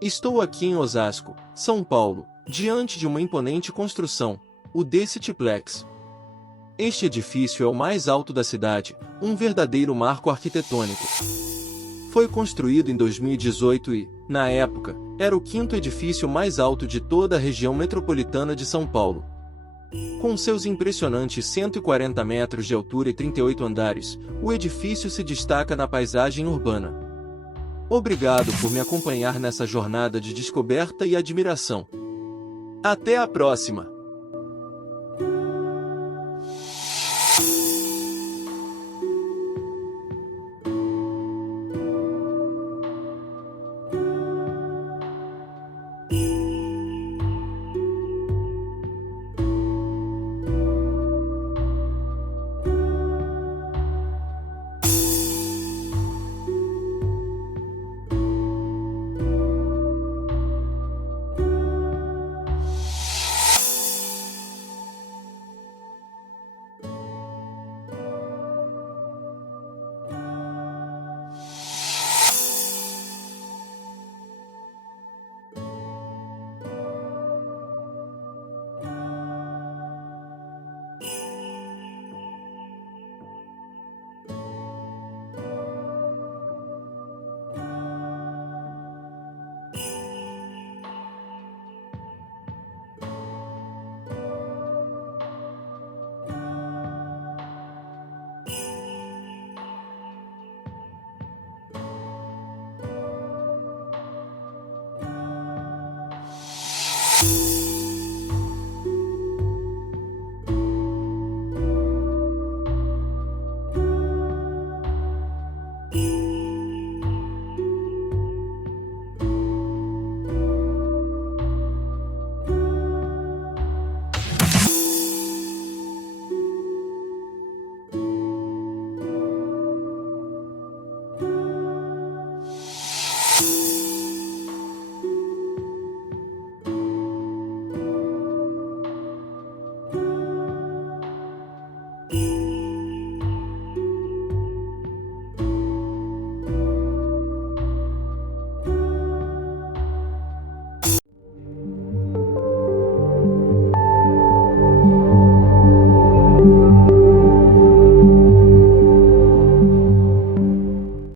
Estou aqui em Osasco, São Paulo, diante de uma imponente construção, o D-Citiplex. Este edifício é o mais alto da cidade, um verdadeiro marco arquitetônico. Foi construído em 2018 e, na época, era o quinto edifício mais alto de toda a região metropolitana de São Paulo. Com seus impressionantes 140 metros de altura e 38 andares, o edifício se destaca na paisagem urbana. Obrigado por me acompanhar nessa jornada de descoberta e admiração. Até a próxima!